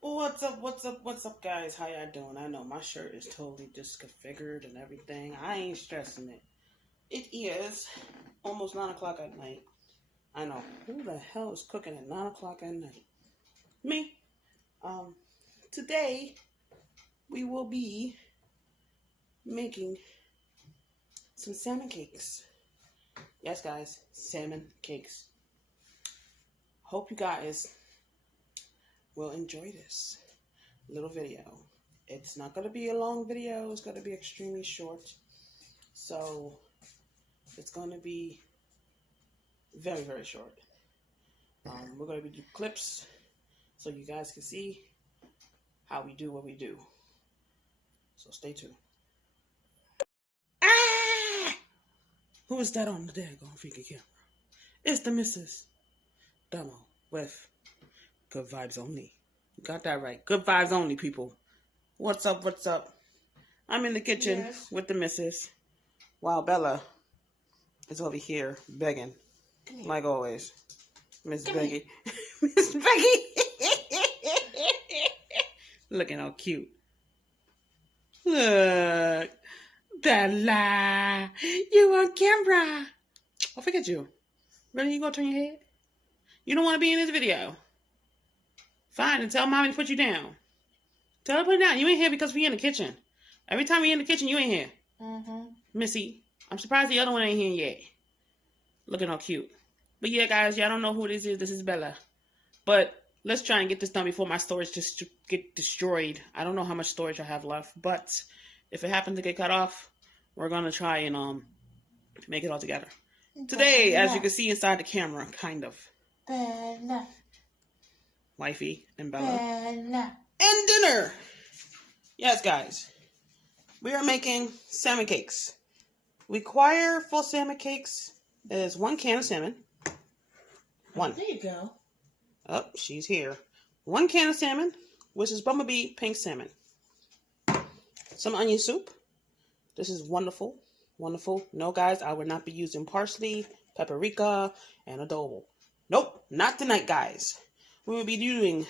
What's up, what's up, guys? How y'all doing? I know my shirt is totally disconfigured and everything. I ain't stressing it. It is almost 9 o'clock at night. I know. Who the hell is cooking at 9 o'clock at night? Me. Um, Today, we will be making some salmon cakes. Yes, guys, salmon cakes. Hope you guys will enjoy this little video. It's not going to be a long video. It's going to be extremely short. So it's going to be very, very short. We're going to do clips so you guys can see how we do what we do. So stay tuned. Ah! Who is that on the daggone freaking camera? It's the Mrs. Domo with Good Vibes Only. You got that right. Good vibes only, people. What's up? What's up? I'm in the kitchen with the missus, while Bella is over here begging, like always. Miss Becky. Miss Becky. Looking all cute. Look. Bella. You on camera. Oh, forget you. Really? You gonna turn your head? You don't want to be in this video? Fine, and tell mommy to put you down. Tell her to put it down. You ain't here because we in the kitchen. Every time we in the kitchen, you ain't here. Missy, I'm surprised the other one ain't here yet. Looking all cute. But yeah, guys, y'all don't know who this is. This is Bella. But let's try and get this done before my storage just get destroyed. I don't know how much storage I have left. But if it happens to get cut off, we're going to try and make it all together. Today, as you can see inside the camera, kind of. Bella. Wifey and Bella. Bella. And dinner. Yes, guys. We are making salmon cakes. Require for salmon cakes is 1 can of salmon. One. There you go. Oh, she's here. 1 can of salmon, which is bumblebee pink salmon. Some onion soup. This is wonderful. Wonderful. No, guys, I would not be using parsley, paprika, and adobo. Nope, not tonight, guys. We will be doing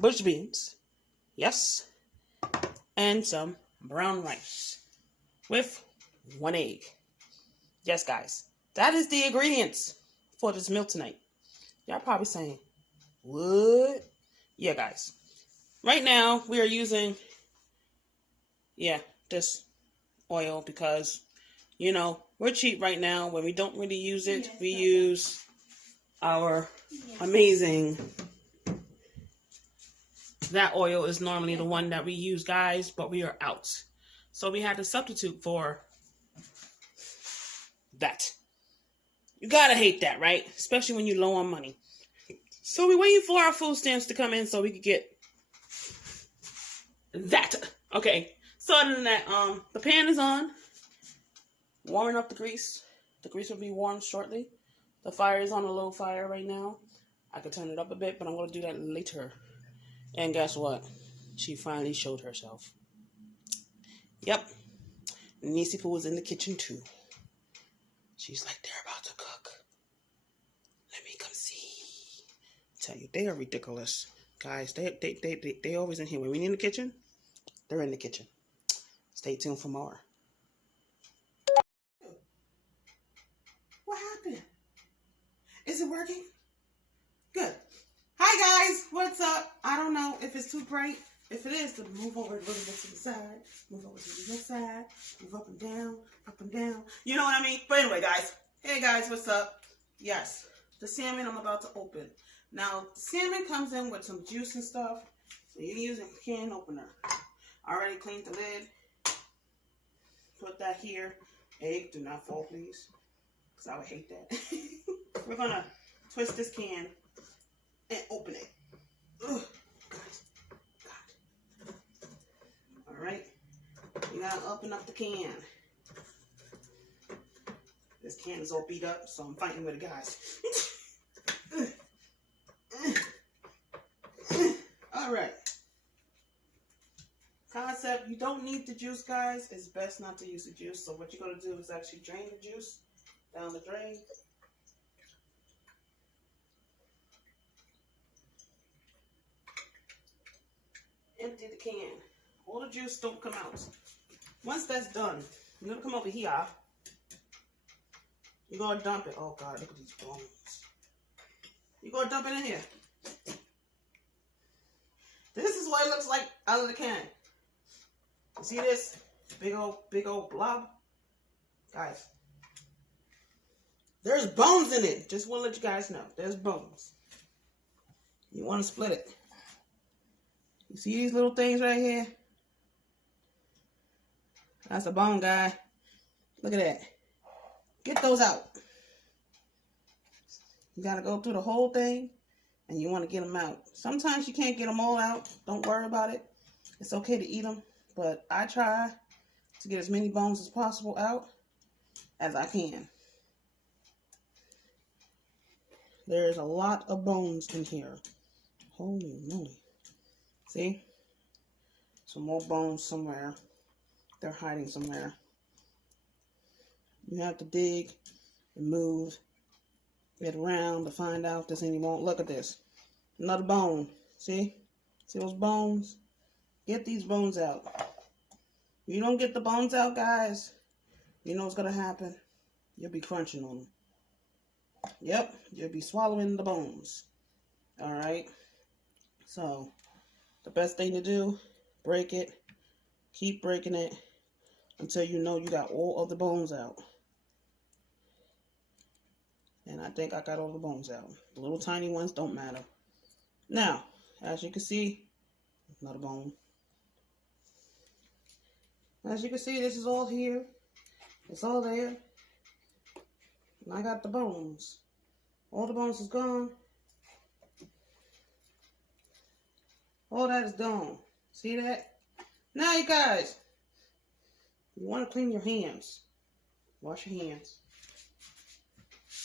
bush beans. Yes. And some brown rice with 1 egg. Yes, guys. That is the ingredients for this meal tonight. Y'all probably saying, what? Yeah, guys. Right now, we are using, this oil because, we're cheap right now. When we don't really use it, we use our amazing... That oil is normally the one that we use, guys, but we are out. So we had to substitute for that. You gotta hate that, right? Especially when you're low on money. So we're waiting for our food stamps to come in so we could get that. Okay. So other than that, the pan is on. Warming up the grease. The grease will be warm shortly. The fire is on a low fire right now. I could turn it up a bit, but I'm going to do that later. And guess what? She finally showed herself. Yep. Nisi Poo was in the kitchen too. She's like, they're about to cook. Let me come see. Tell you, they are ridiculous. Guys, they always in here. When we in the kitchen, they're in the kitchen. Stay tuned for more. What happened? Is it working? Good. Hi guys, what's up? I don't know if it's too bright. If it is, then move over a little bit to the side. Move over to the other side. Move up and down, up and down. You know what I mean? But anyway, guys. Hey guys, what's up? Yes, the salmon I'm about to open. Now, the salmon comes in with some juice and stuff. So you're using a can opener. I already cleaned the lid. Put that here. Egg, do not fall, please. Because I would hate that. We're going to twist this can and open it. Ugh, guys. God. All right. You got to open up the can. This can is all beat up, so I'm fighting with it, guys. All right. Concept, you don't need the juice, guys. It's best not to use the juice. So what you're going to do is actually drain the juice down the drain. empty the can. All the juice don't come out. Once that's done, you're gonna come over here. You're gonna dump it. Oh God, look at these bones. You're gonna dump it in here. This is what it looks like out of the can. You see this? Big old blob? Guys, there's bones in it. Just want to let you guys know. There's bones. You want to split it. You see these little things right here? That's a bone, guy. Look at that. Get those out. You got to go through the whole thing, and you want to get them out. Sometimes you can't get them all out. Don't worry about it. It's okay to eat them, but I try to get as many bones as possible out as I can. There's a lot of bones in here. Holy moly. See? Some more bones somewhere. They're hiding somewhere. You have to dig and move, get around to find out if there's any bone. Look at this. Another bone. See? See those bones? Get these bones out. If you don't get the bones out, guys, you know what's going to happen. You'll be crunching on them. Yep, you'll be swallowing the bones. Alright? So, the best thing to do, break it. Keep breaking it until you know you got all of the bones out. And I think I got all the bones out. The little tiny ones don't matter. Now, as you can see, another bone. As you can see, this is all here. It's all there. And I got the bones. All the bones is gone. All that is gone. See that? Now, you guys, you want to clean your hands. Wash your hands.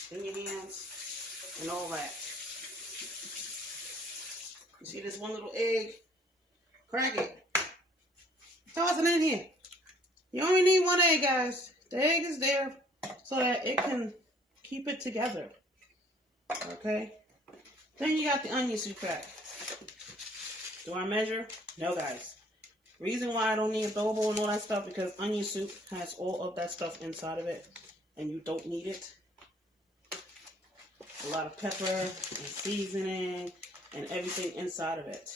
Clean your hands and all that. You see this one little egg? Crack it. Toss it in here. You only need one egg, guys. The egg is there so that it can keep it together. Okay? Then you got the onion soup pack. Do I measure? No, guys. Reason why I don't need adobo and all that stuff, because onion soup has all of that stuff inside of it, and you don't need it. A lot of pepper and seasoning and everything inside of it.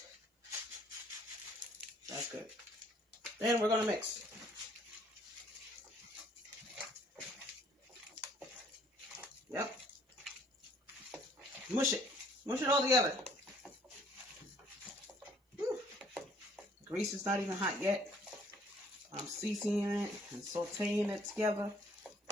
That's good. Then we're going to mix. Yep. Mush it. Mush it all together. Whew. Grease is not even hot yet. I'm seasoning it and sauteing it together.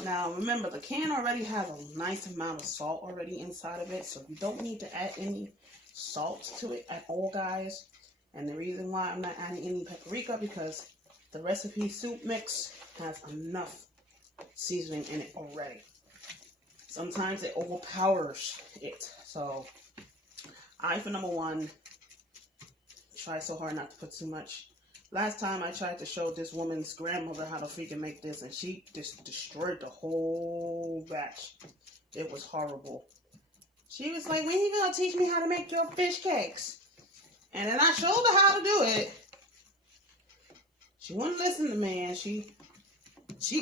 Now, remember, the can already has a nice amount of salt already inside of it, so you don't need to add any salt to it at all, guys. And the reason why I'm not adding any paprika, because the recipe soup mix has enough seasoning in it already. Sometimes it overpowers it. So, I, for number one, try so hard not to put too much. Last time I tried to show this woman's grandmother how to freaking make this, and she just destroyed the whole batch. It was horrible. She was like, when you gonna teach me how to make your fish cakes? And then I showed her how to do it. She wouldn't listen to me, and she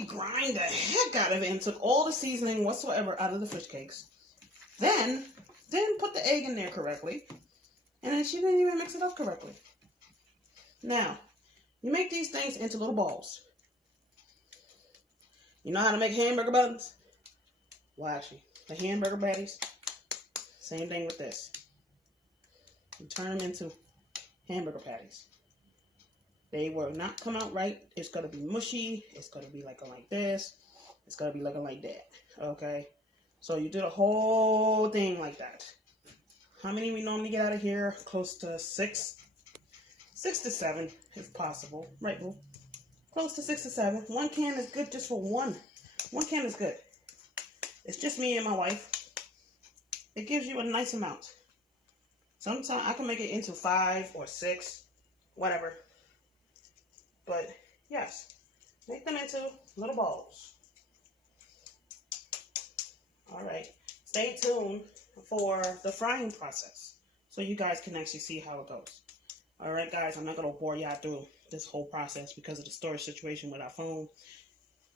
grind the heck out of it and took all the seasoning whatsoever out of the fish cakes. Then didn't put the egg in there correctly. And then she didn't even mix it up correctly. Now, you make these things into little balls. You know how to make hamburger buns? Well, actually, the hamburger patties, same thing with this. You turn them into hamburger patties. They will not come out right. It's going to be mushy. It's going to be looking like this. It's going to be looking like that. Okay? So you do the whole thing like that. How many we normally get out of here? Close to 6. 6 to 7, if possible. Right, boo? Close to 6 to 7. One can is good just for one. One can is good. It's just me and my wife. It gives you a nice amount. Sometimes I can make it into 5 or 6. Whatever. But, yes. Make them into little balls. Alright. Stay tuned for the frying process, so you guys can actually see how it goes. Alright guys, I'm not going to bore y'all through this whole process because of the storage situation with our phone.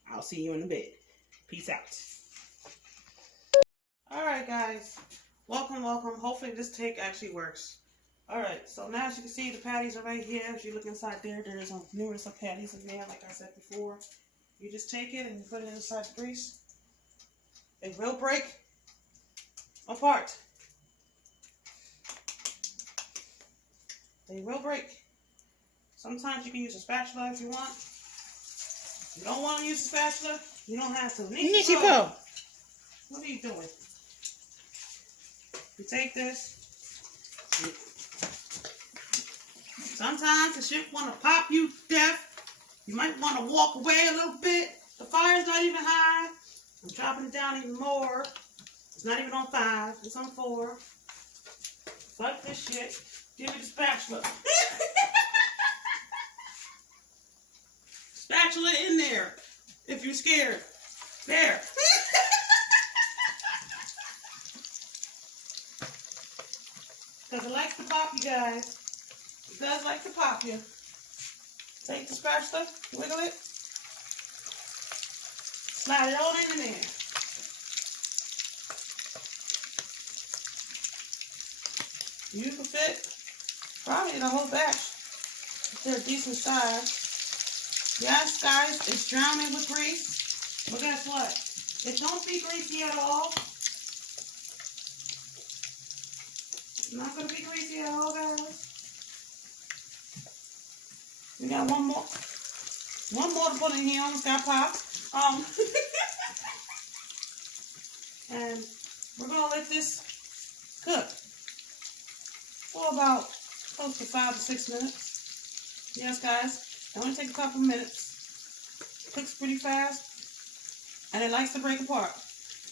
I'll see you in a bit. Peace out. Alright guys, welcome. Hopefully this take actually works. Alright, so now as you can see, the patties are right here. If you look inside there, there's numerous of patties in there, like I said before. You just take it and you put it inside the grease. It will break apart. They will break. Sometimes you can use a spatula if you want. If you don't want to use a spatula, you don't have to. Nichipo. What are you doing? You take this. Sometimes the shit want to pop you to death. You might want to walk away a little bit. The fire's not even high. I'm chopping it down even more. It's not even on 5. It's on 4. Fuck this shit. Give me the spatula. Spatula in there. If you're scared. There. Because it likes to pop you guys. It does like to pop you. Take the spatula, wiggle it. Slide it all in there. You can fit probably the whole batch if they're decent size. Yes, guys, it's drowning with grease. But guess what? It don't be greasy at all. It's not going to be greasy at all, guys. We got one more to put in here. Almost got popped. And we're going to let this cook for about close to 5 to 6 minutes. Yes, guys. It only takes a couple minutes. It cooks pretty fast. And it likes to break apart.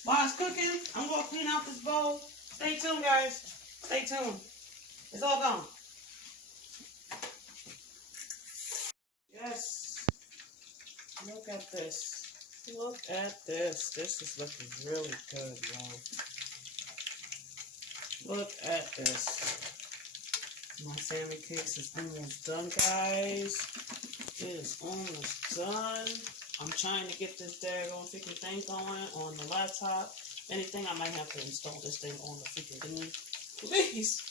While it's cooking, I'm going to clean out this bowl. Stay tuned, guys. Stay tuned. It's all gone. Yes. Look at this. Look at this. This is looking really good, y'all. Look at this. My salmon cakes is almost done, guys. It is almost done. I'm trying to get this daggone freaking thing going on the laptop. If anything, I might have to install this thing on the freaking thingy. Please.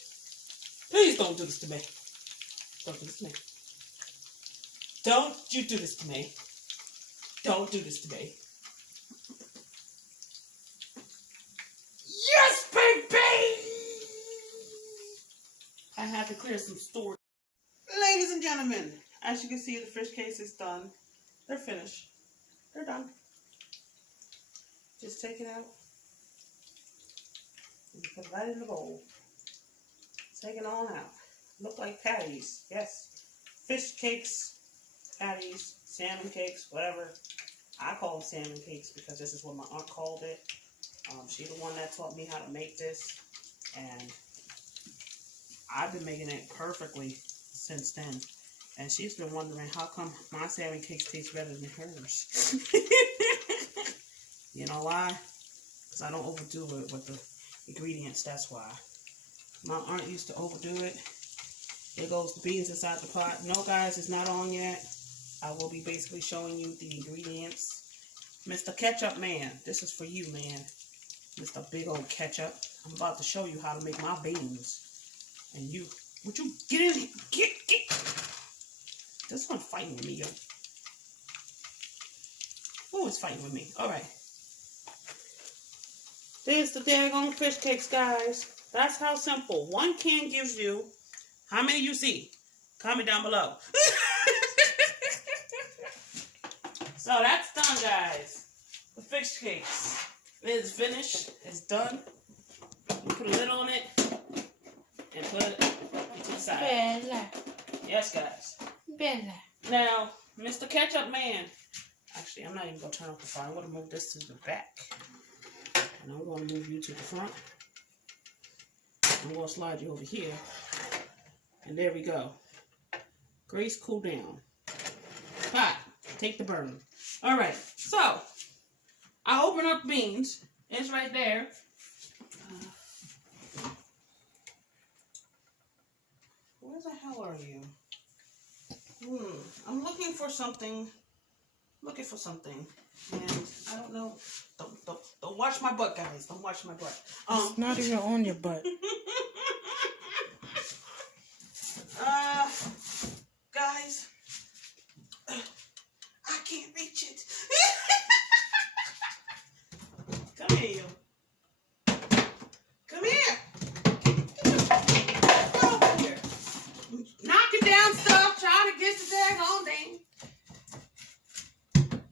Please don't do this to me. Don't do this to me. Don't you do this to me. Don't do this to me. Yes, baby! I had to clear some storage. Ladies and gentlemen, as you can see, the fish case is done. They're finished. They're done. Just take it out and put it right in the bowl. Take it on out. Look like patties. Yes. Fish cakes, patties, salmon cakes, whatever. I call them salmon cakes because this is what my aunt called it. She's the one that taught me how to make this. And I've been making it perfectly since then. And she's been wondering how come my salmon cakes taste better than hers. You know why? Because I don't overdo it with the ingredients. That's why. My aunt used to overdo it. There goes the beans inside the pot. No, guys, it's not on yet. I will be basically showing you the ingredients. Mr. Ketchup Man, this is for you, man. Mr. Big Old Ketchup. I'm about to show you how to make my beans. And you, would you get in here? Get. This one's fighting with me, yo. Who is fighting with me? Alright. There's the daggone fish cakes, guys. That's how simple. One can gives you, how many you see? Comment down below. So that's done, guys. The fish cakes. It is finished. It's done. You put a lid on it and put it to the side. Bella. Yes, guys. Bella. Now, Mr. Ketchup Man. Actually, I'm not even going to turn off the fire. I'm going to move this to the back. And I'm going to move you to the front. I'm going to slide you over here. And there we go. Grace, cool down. Hot. Take the burn. Alright, so I open up beans. It's right there. Where Where the hell are you? I'm looking for something. And I don't know. Don't watch my butt, guys. Don't watch my butt. It's not even on your butt. Guys, I can't reach it. Come here, you. Come here. Get over here. Knocking down stuff, trying to get the daggone thing.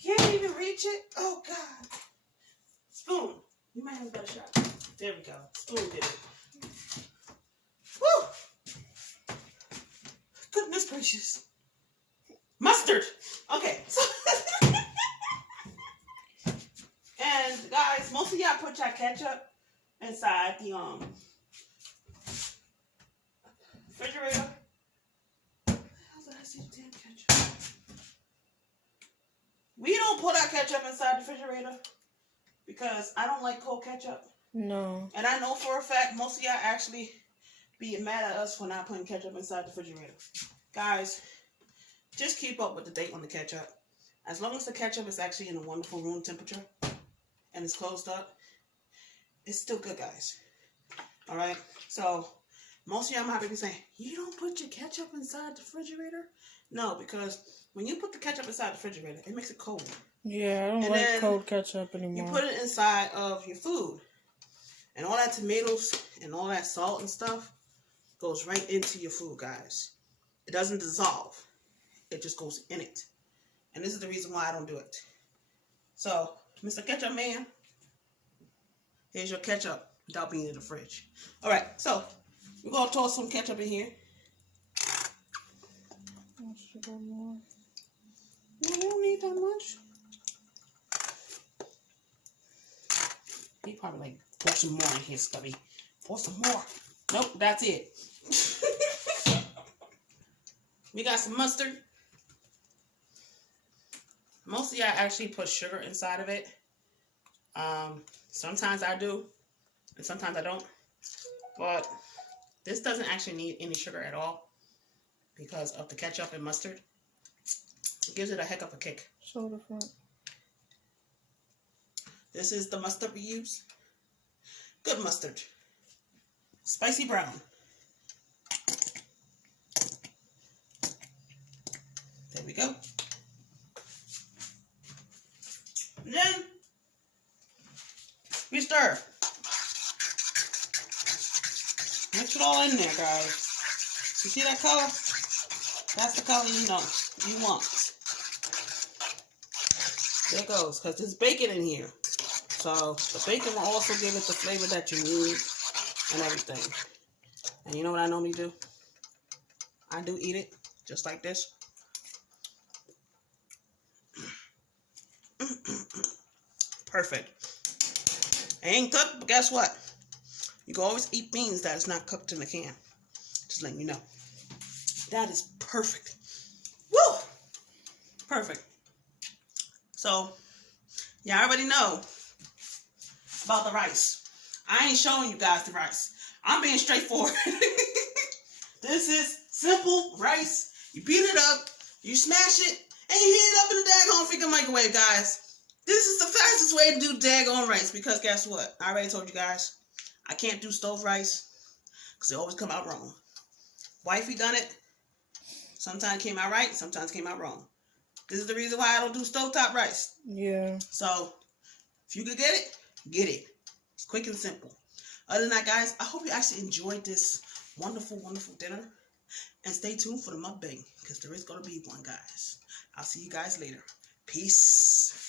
Can't even reach it. Oh, God. Spoon. You might have a better shot. There we go. Spoon did it. Woo! Goodness gracious. Mustard. Okay. So and guys, most of y'all put your ketchup inside the refrigerator. How did I see the damn ketchup? We don't put our ketchup inside the refrigerator because I don't like cold ketchup. No. And I know for a fact most of y'all actually be mad at us for not putting ketchup inside the refrigerator. Guys, just keep up with the date on the ketchup. As long as the ketchup is actually in a wonderful room temperature and it's closed up, it's still good, guys. Alright? So, most of y'all might be saying, you don't put your ketchup inside the refrigerator? No, because when you put the ketchup inside the refrigerator, it makes it cold. Yeah, I don't like cold ketchup anymore. You put it inside of your food. And all that tomatoes and all that salt and stuff goes right into your food, guys. It doesn't dissolve. It just goes in it. And this is the reason why I don't do it. So, Mr. Ketchup Man, here's your ketchup without being in the fridge. Alright, so we're going to toss some ketchup in here. No, you don't need that much. He probably like, pour some more in here, Stubby. Pour some more. Nope, that's it. We got some mustard. Most of y'all actually put sugar inside of it. Sometimes I do, and sometimes I don't. But this doesn't actually need any sugar at all because of the ketchup and mustard. It gives it a heck of a kick. Show the front. This is the mustard we use. Good mustard. Spicy brown. There we go. And then we stir. Mix it all in there, guys. You see that color? That's the color you want. There it goes, because there's bacon in here. So the bacon will also give it the flavor that you need and everything. And you know what I normally do? I do eat it just like this. Perfect. It ain't cooked, but guess what? You can always eat beans that is not cooked in the can. Just letting you know. That is perfect. Woo! Perfect. So, yeah, I already know about the rice. I ain't showing you guys the rice. I'm being straightforward. This is simple rice. You beat it up, you smash it, and you heat it up in the daggone freaking microwave, guys. This is the fastest way to do daggone rice because guess what? I already told you guys, I can't do stove rice because they always come out wrong. Wifey done it. Sometimes came out right, sometimes came out wrong. This is the reason why I don't do stovetop rice. Yeah. So, if you could get it, get it. It's quick and simple. Other than that, guys, I hope you actually enjoyed this wonderful, wonderful dinner. And stay tuned for the mukbang because there is going to be one, guys. I'll see you guys later. Peace.